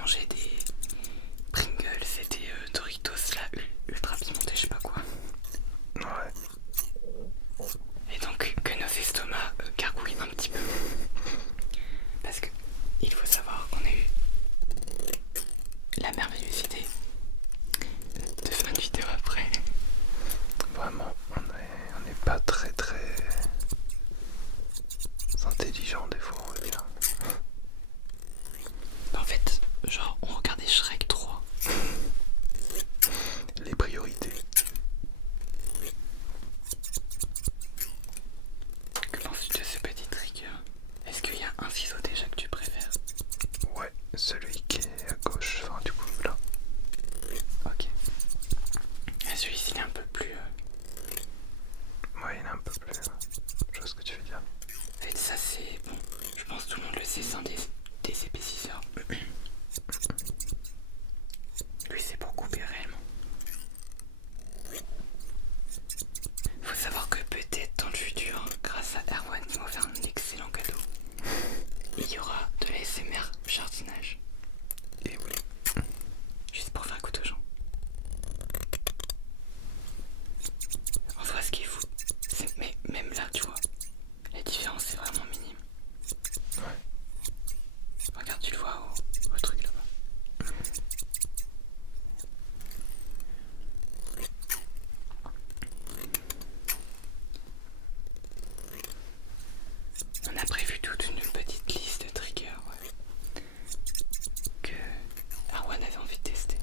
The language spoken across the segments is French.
mangé des Pringles et des Doritos là, ultra pimentés, je sais pas quoi. Ouais. Et donc que nos estomacs gargouillent un petit peu. Parce que il faut savoir qu'on a eu la merveilleuse idée de faire une vidéo après. Vraiment, on n'est pas très intelligent des fois, on va dire. En fait, genre on regardait Shrek 3. Les priorités. Que penses-tu de ce petit trigger? Est-ce qu'il y a un ciseau déjà que tu préfères? Ouais, celui qui est à gauche, enfin du coup là. Ok. Et celui-ci il est un peu plus... Ouais, il est un peu plus... je vois ce que tu veux dire. En fait ça c'est... Bon, je pense que tout le monde le sait, c'est un des épaississeurs. Lui c'est pour couper réellement. Faut savoir que peut-être dans le futur, grâce à Erwan, ils vont faire un excellent cadeau. Il y aura de l'ASMR jardinage. Et oui. Juste pour faire écouter aux gens. En vrai, ce qui est fou, c'est même là, tu vois, la différence est vraiment minime. Ouais. Regarde, tu le vois au truc là-bas. On a prévu toute une petite liste de triggers, ouais, que Erwan avait envie de tester.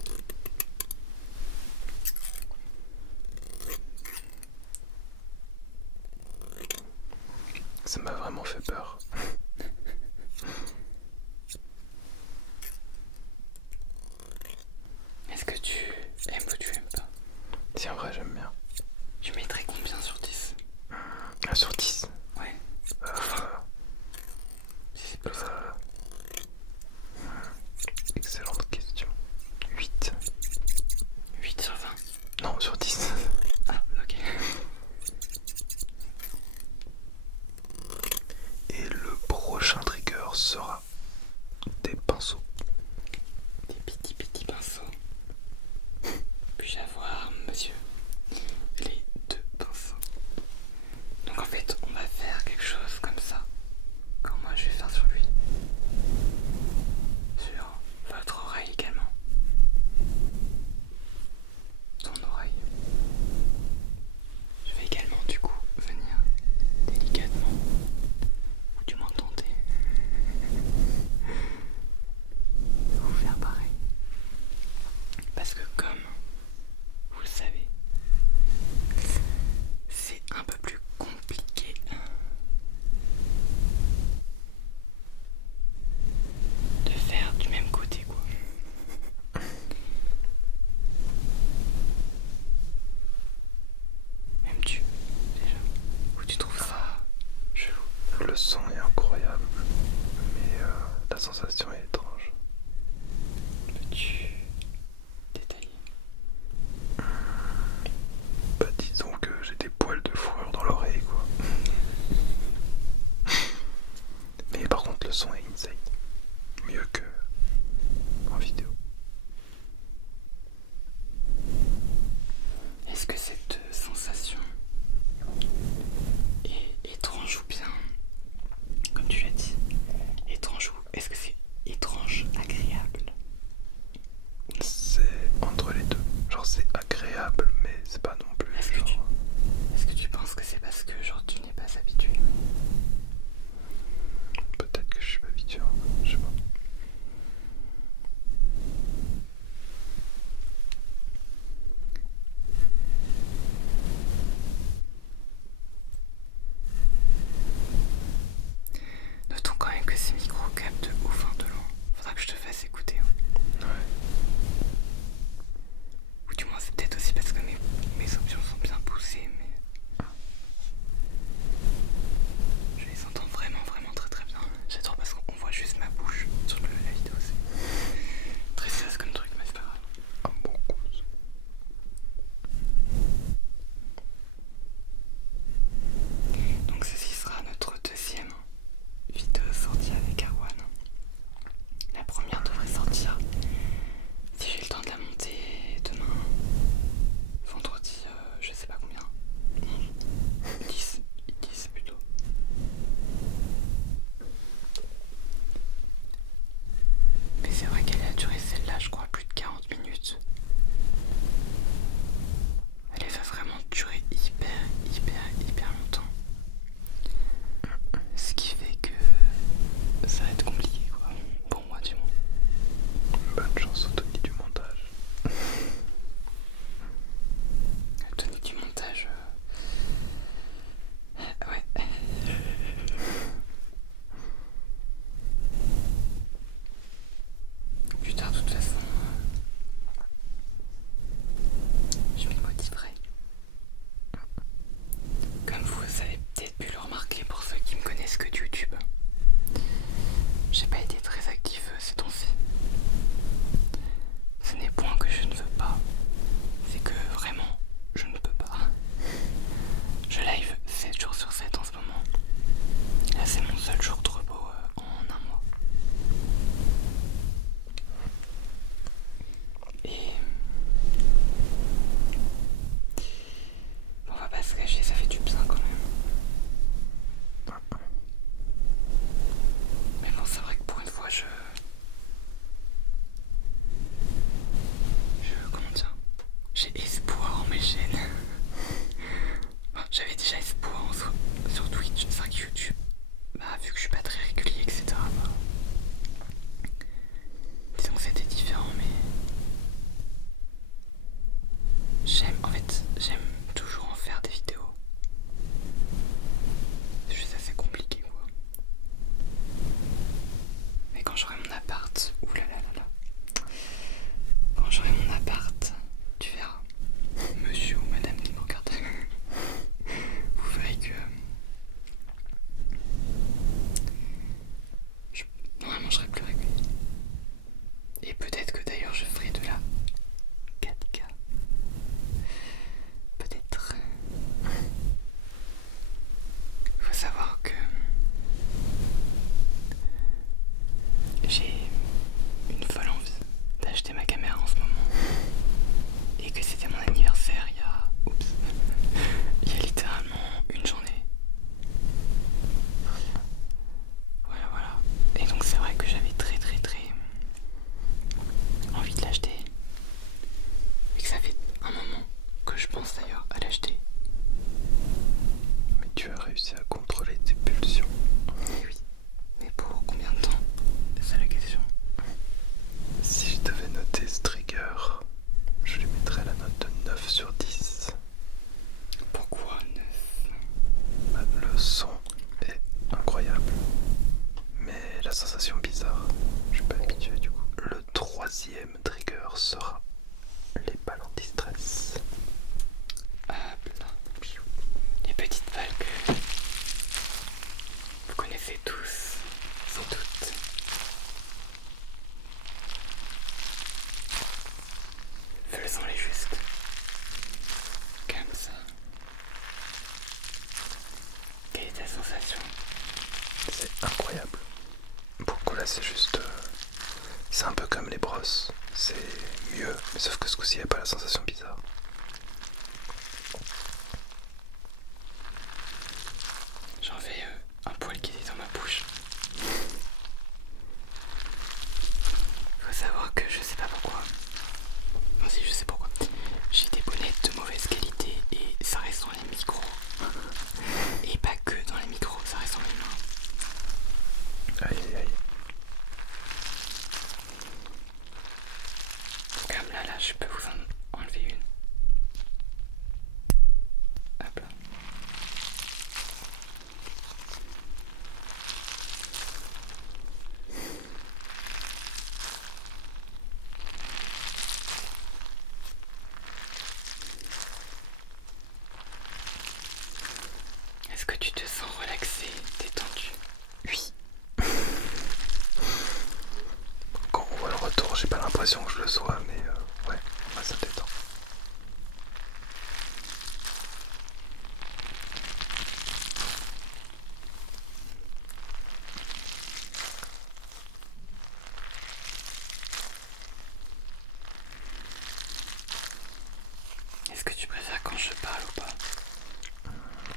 Ça m'a vraiment fait peur. Est-ce que tu aimes ou tu aimes pas? Si en vrai j'aime bien. Tu mettrais combien sur 10? 1 sur 10. Ouais. Si c'est plus ça. Excellente question. 8. 8 sur 20. Non, sur 10. Ah, ok. Et le prochain trigger sera des pinceaux. Des petits pinceaux. Puis-je avoir, monsieur, les 2 pinceaux? Donc en fait, on va faire quelque chose comme ça. Comme moi je vais faire sur lui. Sur votre oreille également. Ton oreille. Je vais également du coup venir délicatement, ou du moins tenter, de vous faire pareil. Parce que comme vous le savez, c'est un peu plus compliqué de faire du même côté quoi. Aimes-tu déjà? Ou tu trouves ça chelou? Le son est incroyable, mais la sensation est étrange. Peux-tu détailler? Bah disons que j'ai des poils de fourrure dans l'oreille quoi. Mais par contre le son est insane. Mieux que en vidéo. Est-ce que cette sensation est étrange ou bien, comme tu l'as dit, étrange ou est-ce que c'est étrange, agréable? C'est entre les deux. Genre c'est agréable mais c'est pas non plus Est-ce que genre... est-ce que tu penses que c'est parce que genre tu n'es pas habitué? Peut-être que je suis pas habitué, je sais pas. Notons quand même que ces micros captent ouf de loin. Faudra que je te fasse écouter. Ouais. Ou du moins c'est peut-être aussi parce que peut-être que d'ailleurs je ferai de la 4K. Peut-être. Faut savoir que j'ai une folle envie d'acheter ma caméra en ce moment. Et que c'était mon anniversaire il y a... Oups. Il y a littéralement une journée. Voilà. Et donc c'est vrai que j'avais très envie de l'acheter. Et que ça fait un moment que je pense d'ailleurs à l'acheter. Mais tu as réussi à contrôler tes pulsions. Et oui. Mais pour combien de temps? C'est la question. Si je devais noter ce trigger, je lui mettrais la note de 9 sur 10. Pourquoi 9? Bah, le son est incroyable, mais la sensation bizarre, je suis pas habitué du coup. Le troisième trigger sera les balles anti-stress. Hop là. Les petites balles que vous connaissez tous, sans doute. Faisons-les juste. Comme ça. Quelle est ta sensation? C'est incroyable. Pourquoi là c'est juste... c'est un peu comme les brosses. C'est mieux, mais sauf que ce coup-ci il n'y a pas la sensation bizarre. J'en fais un poil qui est dans ma bouche. Faut savoir que je sais pas pourquoi. Non si je sais pourquoi. J'ai des bonnettes de mauvaise qualité et ça reste dans les micros. Et pas que dans les micros, ça reste dans les mains. Aïe aïe aïe. Comme là, je peux vous en enlever une. Hop là. Est-ce que tu te sens relaxé, détendu? Oui. Quand on voit le retour, j'ai pas l'impression que je le sois, mais ouais, ça détend. Est-ce que tu préfères quand je parle ou pas?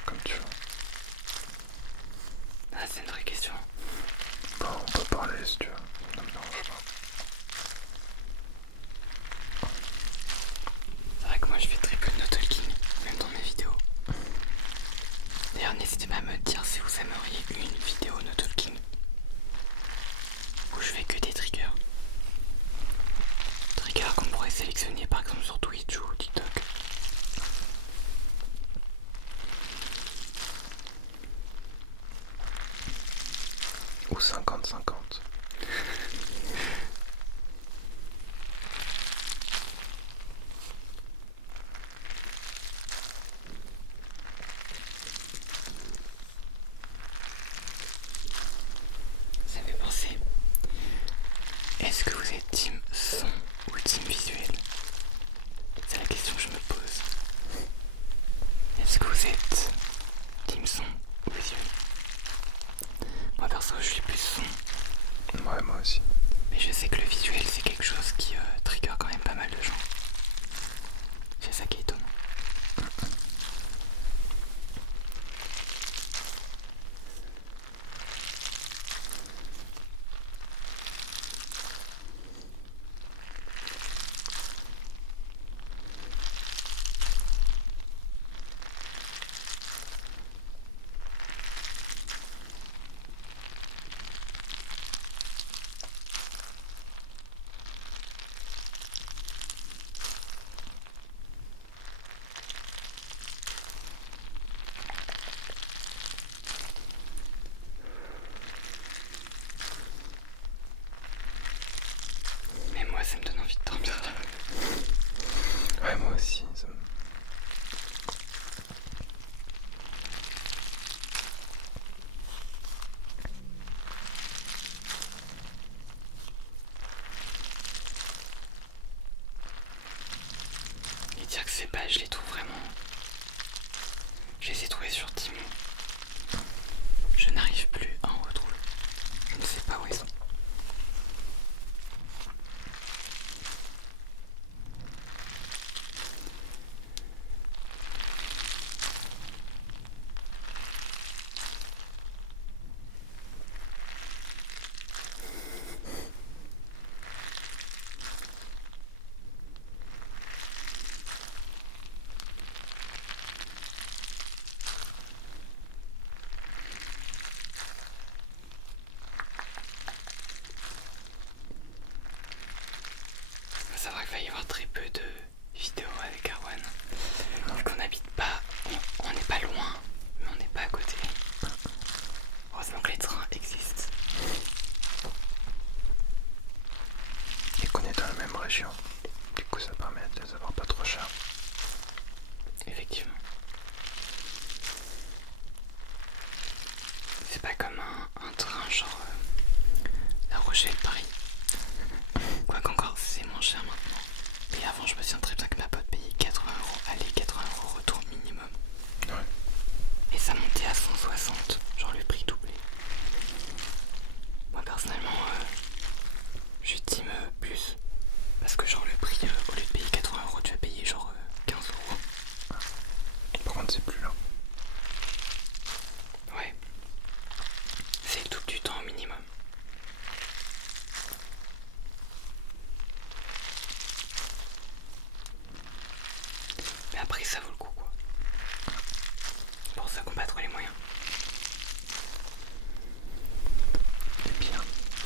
Comme tu veux. Ah, c'est une vraie question. Bon, on peut parler si tu veux. Ça me dérange pas. C'est vrai que moi je fais très peu de no talking, même dans mes vidéos. D'ailleurs, n'hésitez pas à me dire si vous aimeriez une vidéo no talking où je fais que des triggers. Triggers qu'on pourrait sélectionner par exemple sur Twitch ou TikTok. Ou 50-50. Ça me fait penser. Est-ce que vous êtes team son ou team visuel? C'est la question que je me pose. Est-ce que vous êtes team son ou visuel? Moi perso je suis plus son. Ouais, moi aussi. Mais je sais que le visuel c'est quelque chose qui trigger quand même pas mal de gens. C'est ça qui est étonnant. Mais moi ça me donne envie de dormir là. Ouais, moi aussi. Ça me... pas, je les trouve vraiment. Je les ai trouvés sur Timo. Je n'arrive plus à en retrouver. Je ne sais pas où ils sont. Faut savoir qu'il va y avoir très peu de vidéos avec Arwan. Vu qu'on n'habite pas, on n'est pas loin, mais on n'est pas à côté. Heureusement que les trains existent. Et qu'on est dans la même région. Du coup, ça permet de les avoir pas trop cher. Effectivement. C'est pas comme un train genre La Rochelle-Paris. Quoi qu'encore, c'est moins cher maintenant. Mais avant, je me souviens très bien que ma pote payait 80 € aller, 80 € retour minimum. Ouais. Et ça montait à 160, genre le prix doublé. Moi personnellement, je suis team plus. Parce que genre le prix, au lieu de payer 80 €, tu vas payer genre 15 €. Par contre, c'est plus lent. Ouais. C'est le double du temps au minimum. Mais après, ça vaut le coup, quoi. Pour ceux qui n'ont pas trop les moyens. Et bien,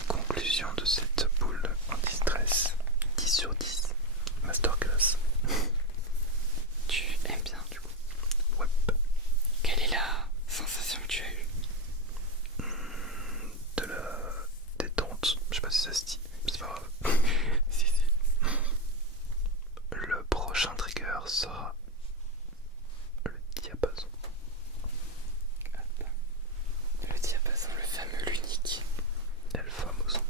conclusion de cette boule anti-stress. 10 sur 10. Masterclass. Tu aimes bien, du coup. Ouais. Quelle est la sensation que tu as eue? De la détente. Je sais pas si ça se dit. C'est pas grave. Si, si. Le prochain trigger sera le diapason. Hop. Le diapason, le fameux, l'unique. El famoso.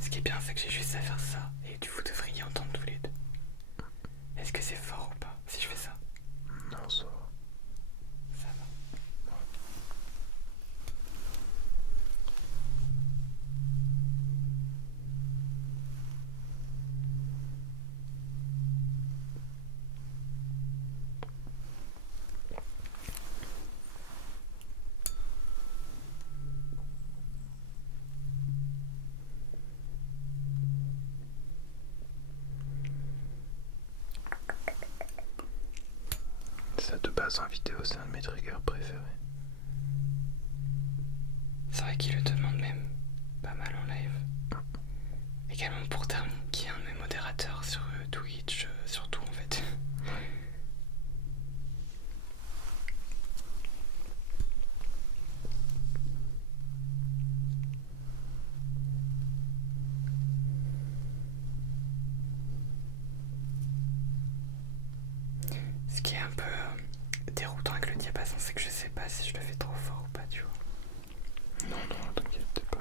Ce qui est bien, c'est que j'ai juste à faire ça et vous devriez entendre tous les deux. Est-ce que c'est fort ou pas si je fais ça? Non, ça va. Ça va. Ça de base en vidéo, c'est un de mes triggers préférés. C'est vrai qu'il le demande même pas mal en live. Également pour Terme, qui est un de mes modérateurs sur Twitch, surtout en fait. Ce qui est un peu déroutant avec le diapason, c'est que je sais pas si je le fais trop fort ou pas, tu vois. Non, non, t'inquiète, t'es pas.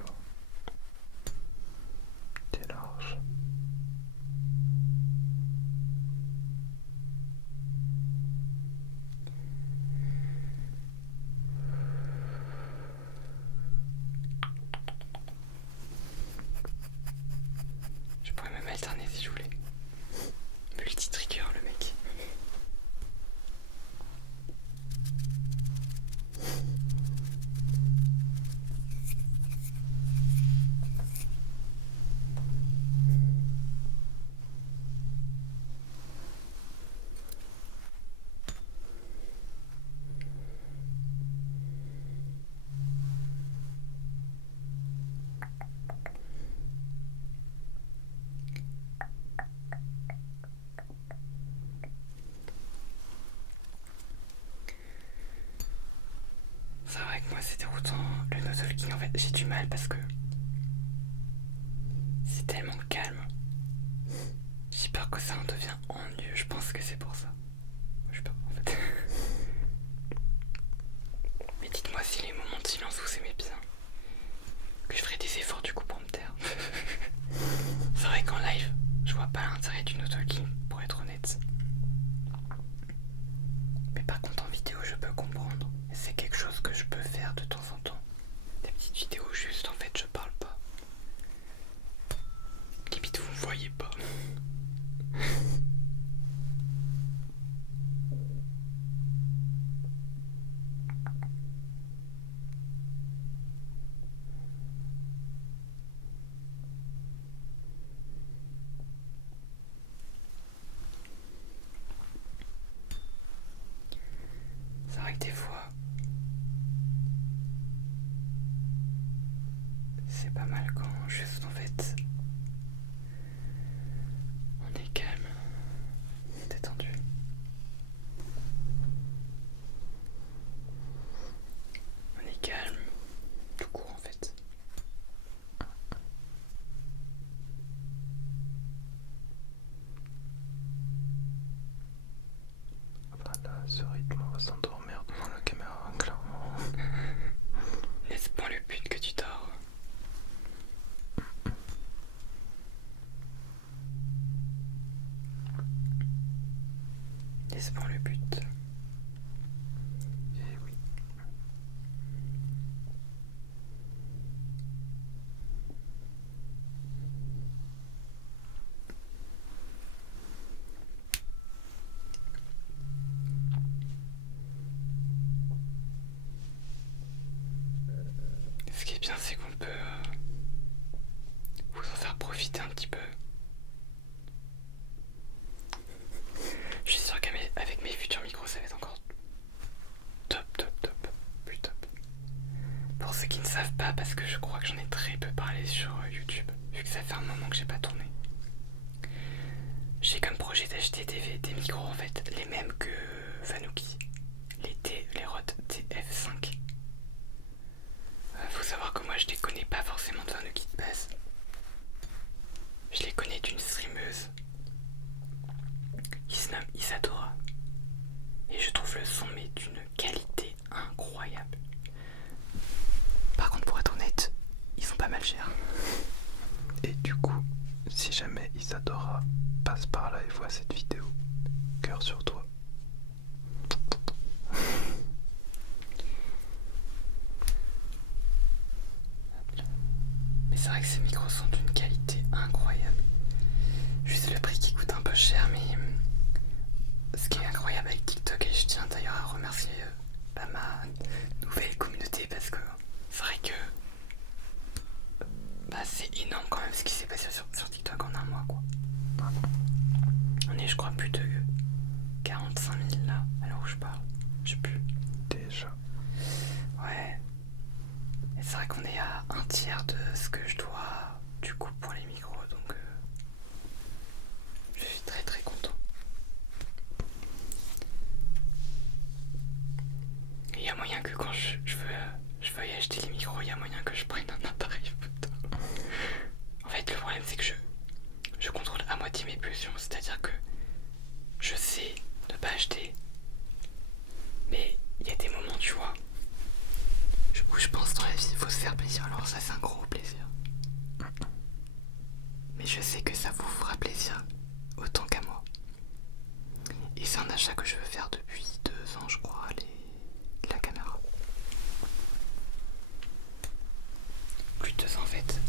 T'es large. Je pourrais même alterner si je voulais. Multi-trigger le mec. C'est vrai que moi c'est déroutant le no talking en fait. J'ai du mal parce que c'est tellement calme. J'ai peur que ça en devienne ennuyeux. Je pense que c'est pour ça. J'ai peur en fait. Mais dites-moi si les moments de silence vous aimez bien. Que je ferai des efforts du coup pour me taire. C'est vrai qu'en live, je vois pas l'intérêt du no talking pour être honnête. voyez pas. C'est vrai que des fois, c'est pas mal quand juste en fait on est calme, détendu. On est calme, tout court en fait. Voilà, ce rythme, on va s'endormir devant la caméra, clairement. N'est-ce pas le but que tu dors? N'est-ce pas le but? Et oui. Ce qui est bien, c'est qu'on peut vous en faire profiter un petit peu. Je suis sûr qu'avec mes futurs micros, ça va être encore top, plus top. Pour ceux qui ne savent pas, parce que je crois que j'en ai très peu parlé sur YouTube, vu que ça fait un moment que j'ai pas tourné. J'ai comme projet d'acheter des micros en fait, les mêmes que Vanuki, les Rode TF5. Faut savoir que moi je les connais pas forcément de Vanuki de base. Je les connais d'une streameuse. Il se nomme Isadora. Et je trouve le son mais d'une qualité incroyable. Par contre pour être honnête, ils sont pas mal chers. Et du coup, si jamais Isadora passe par là et voit cette vidéo, cœur sur toi. Mais c'est vrai que ces micros sont d'une qualité incroyable. Juste le prix qui coûte un peu cher, mais ce qui est incroyable avec TikTok, et je tiens d'ailleurs à remercier ma nouvelle communauté parce que c'est vrai que c'est énorme quand même ce qui s'est passé sur TikTok en un mois quoi. On est je crois plus de 45 000 là, à l'heure où je parle. Je sais plus. Déjà. Ouais. Et c'est vrai qu'on est à un tiers de ce que je dois du coup pour les micros, donc je suis très très content. Et il y a moyen que quand je veux y acheter les micros, il y a moyen que je prenne un appareil photo. En fait le problème c'est que je contrôle à moitié mes pulsions, c'est-à-dire que je sais ne pas acheter, mais il y a des moments tu vois où je pense dans la vie il faut se faire plaisir, alors ça c'est un gros plaisir. Mais je sais que ça vous fera plaisir autant qu'à moi. Et c'est un achat que je veux faire depuis 2 ans je crois, la caméra. Plus de 2 ans en fait.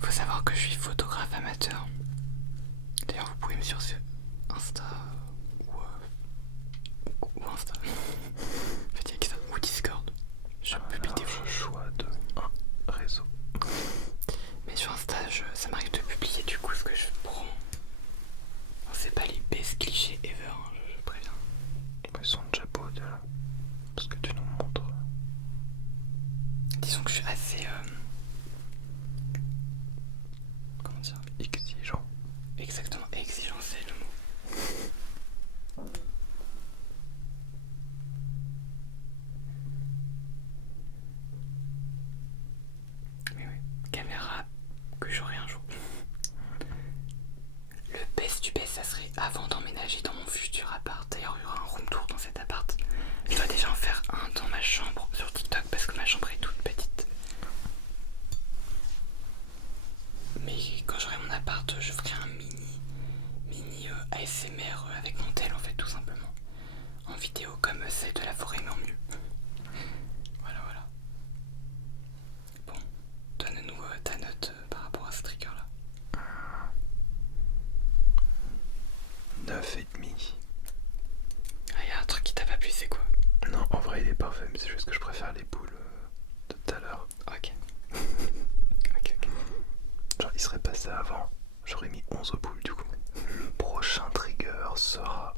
Faut savoir que je suis photographe amateur. D'ailleurs vous pouvez me suivre sur Insta ou Insta. En fait il y a que ça, ou Discord. Je publie des Le choix de un réseau. Mais sur Insta, ça m'arrive de publier du coup ce que je prends. C'est pas les best clichés ever, hein, je préviens. Ils sont déjà beaux déjà. Parce que tu nous montres. Disons que je suis assez... comment dire? Exigeant. Exactement, exigeant c'est le mot. Mais oui, caméra que j'aurai un jour. Le best du best, ça serait avant d'emménager dans mon futur appart. D'ailleurs, il y aura un room tour dans cet appart. Je dois déjà en faire un dans ma chambre sur TikTok parce que ma chambre est toute petite. Mais quand j'aurai mon appart, je ferai un mini ASMR avec mon tel en fait, tout simplement. En vidéo comme celle de la forêt, mais en mieux. Voilà. Bon, donne-nous ta note par rapport à ce trigger là. J'aurais mis 11 boules du coup. Le prochain trigger sera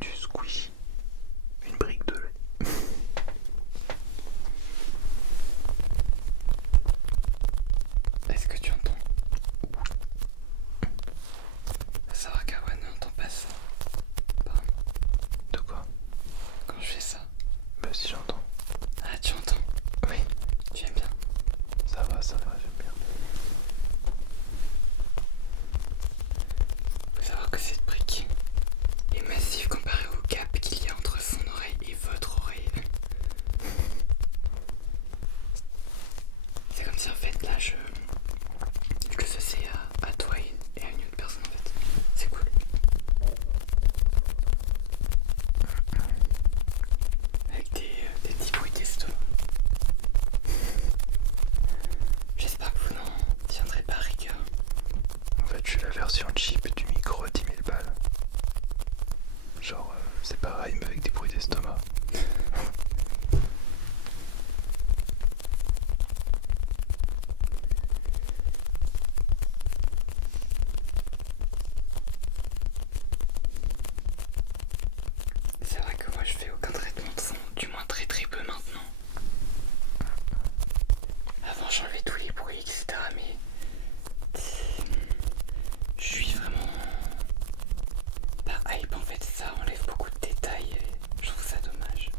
du squishy. Une brique de lait. Est-ce que tu entends? Ça va qu'Awan n'entend pas ça. Apparemment. De quoi? Quand je fais ça. Bah si j'entends. Ah, tu entends? Oui. Tu aimes bien? Ça va, j'aime bien. Faut savoir que cette brique est massive comparée au gap qu'il y a entre son oreille et votre oreille. C'est comme si en fait là je le faisais à toi et à une autre personne en fait. C'est cool. Avec des petits bruits d'estomac. J'espère que vous n'en tiendrez pas rigueur. En fait, je suis la version cheap du micro à 10 000 balles. Genre, c'est pareil, mais avec des bruits d'estomac. C'est vrai que moi je fais aucun traitement de son, du moins très peu maintenant. Avant j'enlevais tous les bruits, etc. Mais je suis vraiment pas hype en fait, ça enlève beaucoup de détails et je trouve ça dommage.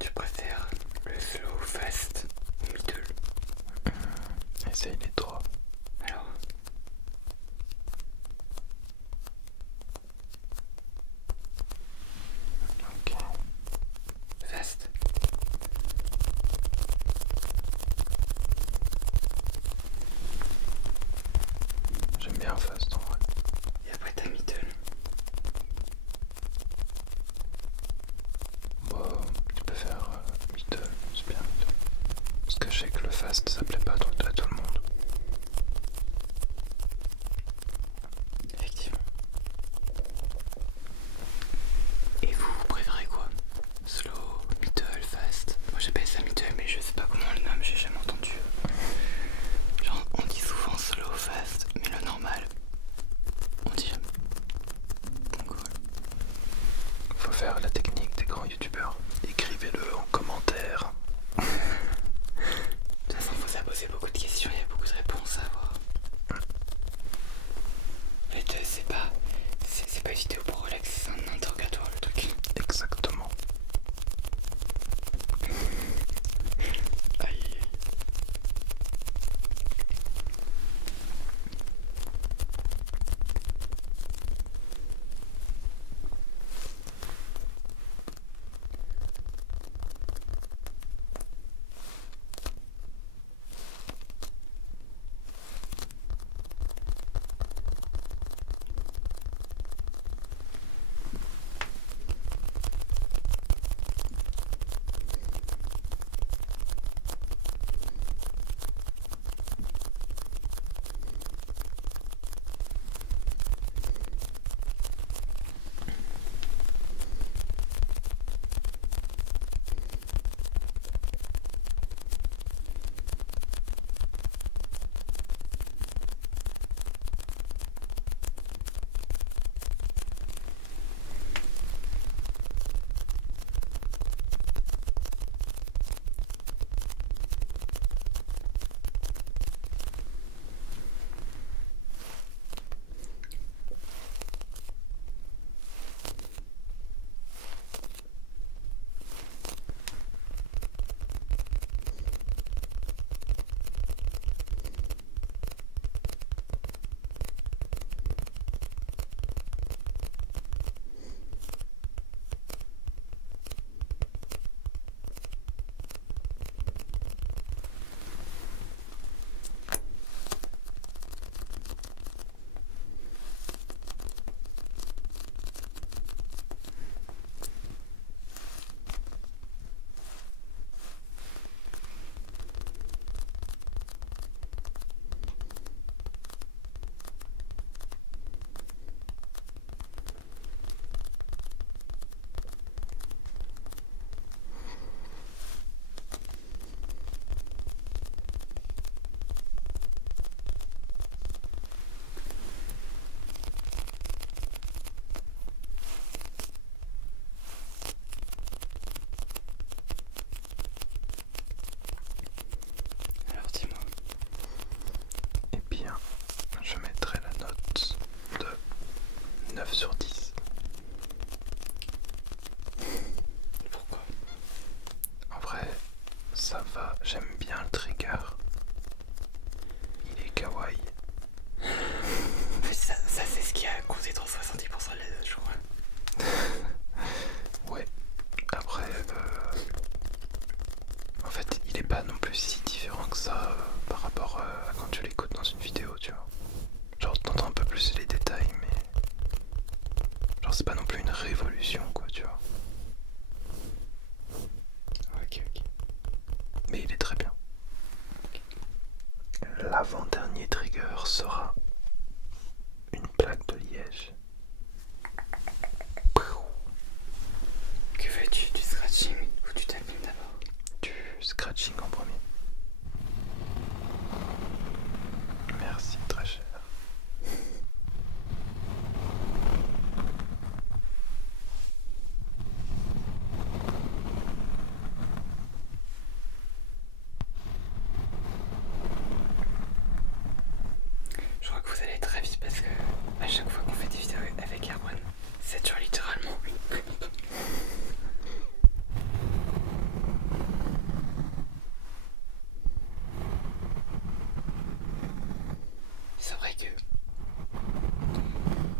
Tu préfères le slow, fast ou middle? Essaye les trois. Alors, Ok. fast. J'aime bien fast en vrai. Et après t'as middle. Bon, tu peux faire middle, c'est bien middle. Parce que je sais que le fast ça plaît pas à tout le monde. Effectivement. Et vous préférez quoi? Slow, middle, fast? Moi j'appelle ça middle mais je sais pas comment on le nomme, j'ai jamais entendu. Genre on dit souvent slow, fast, mais le normal que à chaque fois qu'on fait des vidéos avec Erwan, c'est toujours littéralement une. C'est vrai que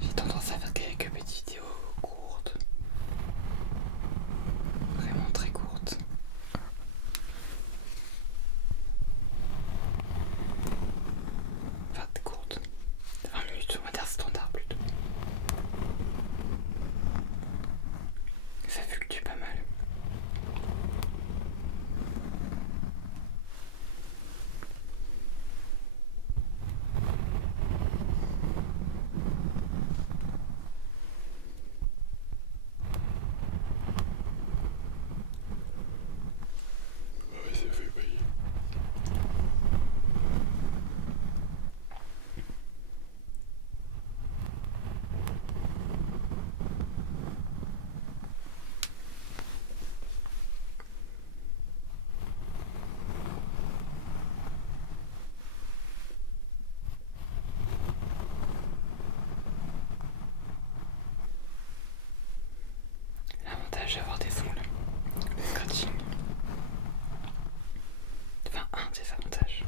j'ai tendance à faire quelques petites vidéos courtes, vraiment très courtes. Enfin, courtes, 20 minutes, on va dire standard plutôt. Ça fluctue pas mal. Ouais, ça fait bailler. L'avantage d'avoir des ongles, le scratching. Enfin, un des avantages.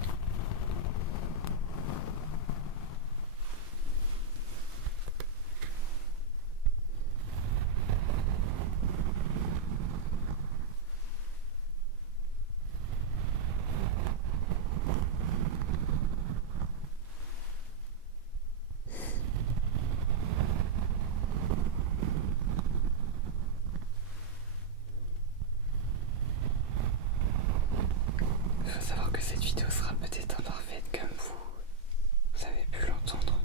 Il faut savoir que cette vidéo sera peut-être imparfaite comme vous avez pu l'entendre.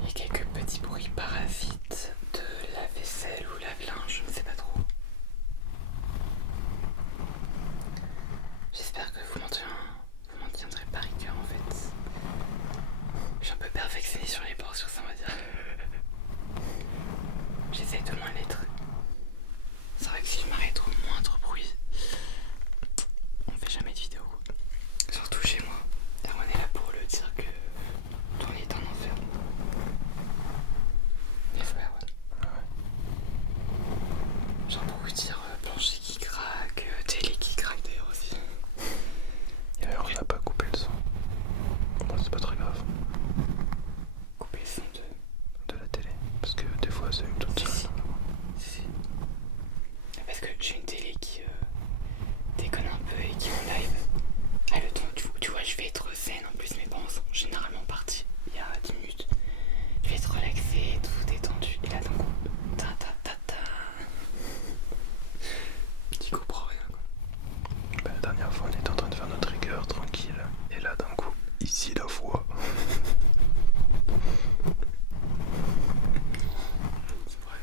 Il y a quelques petits bruits parasites de la vaisselle ou lave-linge, je ne sais pas trop. J'espère que vous m'en tiendrez par rigueur en fait. Je suis un peu perfectionné sur les portions, ça on va dire. J'essaie de moins l'être. C'est vrai que si je m'arrête au moindre bruit, on fait jamais de vidéo. Surtout chez moi. Erwan est là pour le dire que tourner est un enfer. N'est-ce pas, Erwan? Genre pour vous dire plancher qui craque, télé qui craque d'ailleurs aussi. D'ailleurs, on n'a pas coupé le son. Bon, c'est pas très grave. Couper le son De la télé. Parce que des fois, c'est une toute seule. Si. Parce que j'ai une télé qui déconne un peu et qui en live. Ah, le temps, tu vois, je vais être zen. En plus, mes parents sont généralement partis il y a 10 minutes. Je vais être relaxé, tout détendu. Et là, d'un coup, ta ta ta ta. Tu comprends rien, quoi. Bah, la dernière fois, on était en train de faire notre rigueur tranquille. Et là, d'un coup, ici, la voix. C'est vrai.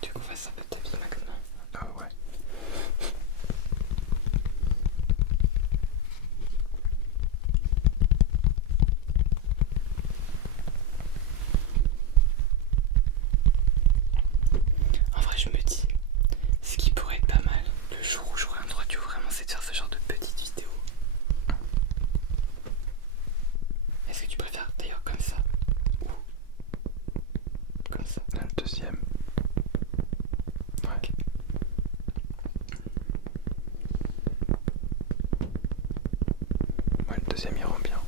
Tu veux qu'on fasse un peu de tapis maintenant? Ah ouais. En vrai, je me dis, ce qui pourrait être pas mal, le jour où j'aurai un droit du vraiment, c'est de faire ce genre de petites vidéos. Est-ce que tu préfères d'ailleurs comme ça ou comme ça? Là, le deuxième. Ouais. Ouais, le deuxième, il rend bien.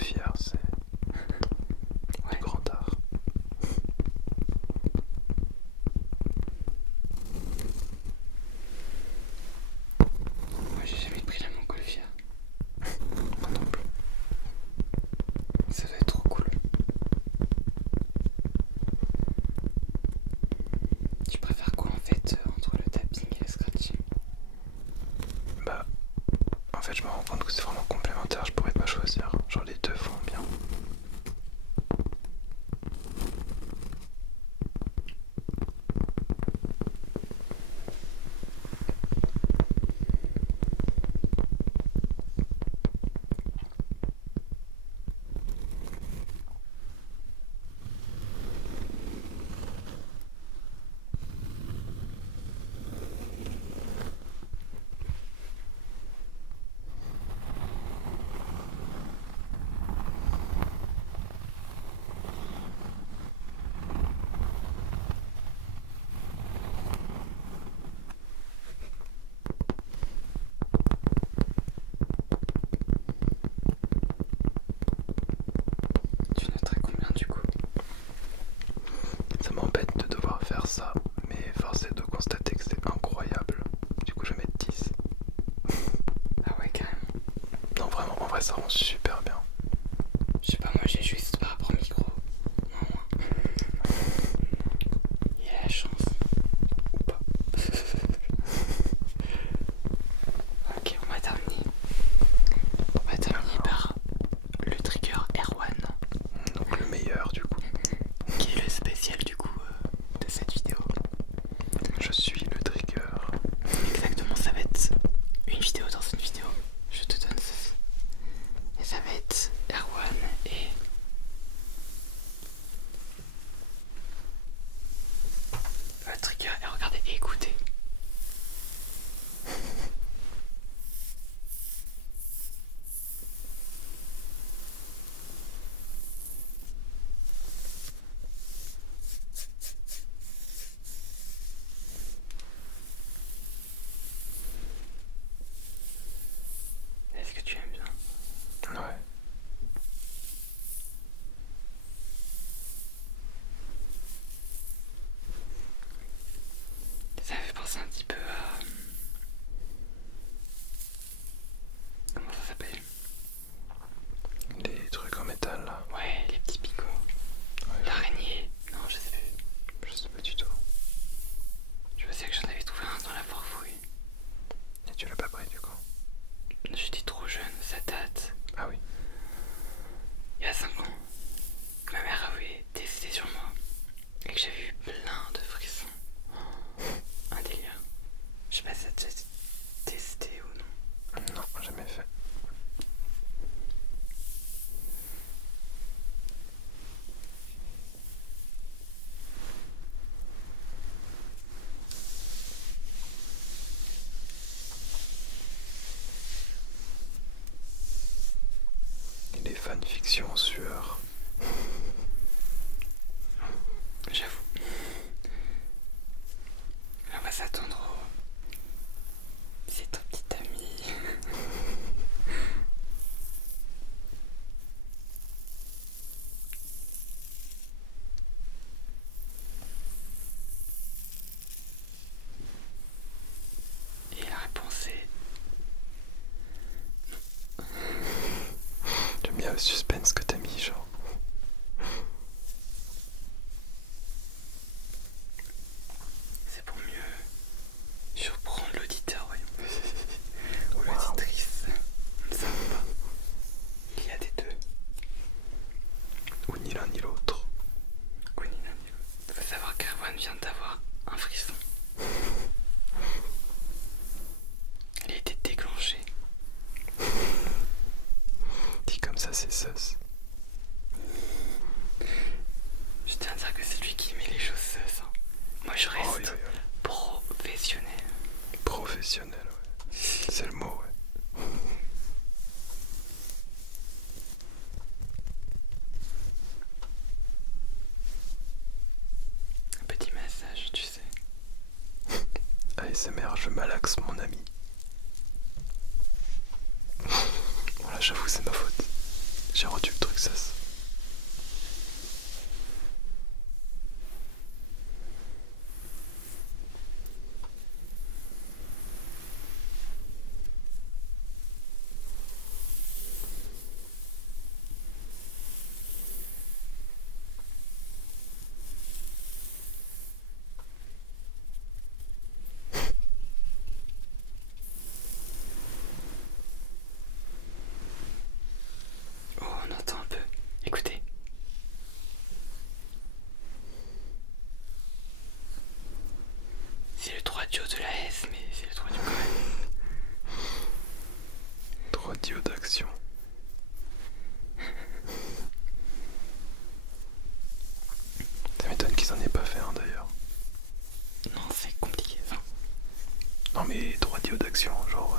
montgolfière, c'est Ouais. du grand art. Moi j'ai jamais pris la montgolfière. Moi non plus. Ça doit être trop cool. Tu préfères quoi en fait entre le tapping et le scratching? Bah, en fait, je me rends compte que c'est vraiment complémentaire, je pourrais pas choisir. Genre, les deux vont bien. Tu noterais combien du coup? Ça m'embête de devoir faire ça, mais force est de constater que c'est incroyable. Du coup, je vais mettre 10. Ah ouais carrément. Non, vraiment, en vrai, ça rend super bien. Je sais pas, moi j'ai juste par rapport au micro. Non, moins. Il y a la chance. Ou pas. Ok, on va terminer. On va terminer par le trigger Erwan, Donc, le meilleur, du coup. qui est le spécial du coup de cette vidéo. Je suis le trigger. Exactement, ça va être une vidéo dans une vidéo. Je te donne ceci. Et ça va être Erwan et le trigger. Et regardez, et écoutez. Est-ce que tu aimes bien? Ouais. Ça fait penser un petit peu à... Comment ça s'appelle? Les trucs en métal, là. Ouais, les petits picots. Ouais, L'araignée. Non, je sais plus. je sais pas du tout. Je sais que j'en avais trouvé un dans la forfouille. Et tu l'as pas pris, du coup? J'étais trop jeune, ça date. Ah oui. Il y a 5 ans. Ma mère avait testé sur moi. Et que j'avais eu plein de frissons. Un délire. Je sais pas si ça t'a testé ou non. Non, jamais fait. Et les fanfictions en sueur. J'avoue. On va s'attendre au... C'est ton petit ami. Et la réponse est... J'aime bien le suspense que t'as mis, genre. C'est pour mieux surprendre l'auditeur, voyons. Ou Wow. l'auditrice. On ne sait pas. Il y a des deux. Ou ni l'un ni l'autre. Oui, ni l'un ni l'autre. Faut savoir qu'Erwan vient d'avoir un frisson. Il a été déclenché. Dit comme ça, c'est sus. Je tiens à dire que c'est lui qui met les choses sus, hein. Moi je reste Oh, oui, oui, oui. professionnel. Professionnel, ouais. C'est le mot, ouais. Un petit massage, tu sais. ASMR, je malaxe mon ami. Voilà, j'avoue, c'est ma faute. J'ai rendu le truc sas. Oh, on entend un peu. Écoutez. C'est le 3 duo de la S, mais c'est le 3 duo quand même. 3 dios d'action. Ça m'étonne qu'ils en aient pas fait un d'ailleurs. Non, c'est compliqué. Enfin, Non mais 3 dios d'action, genre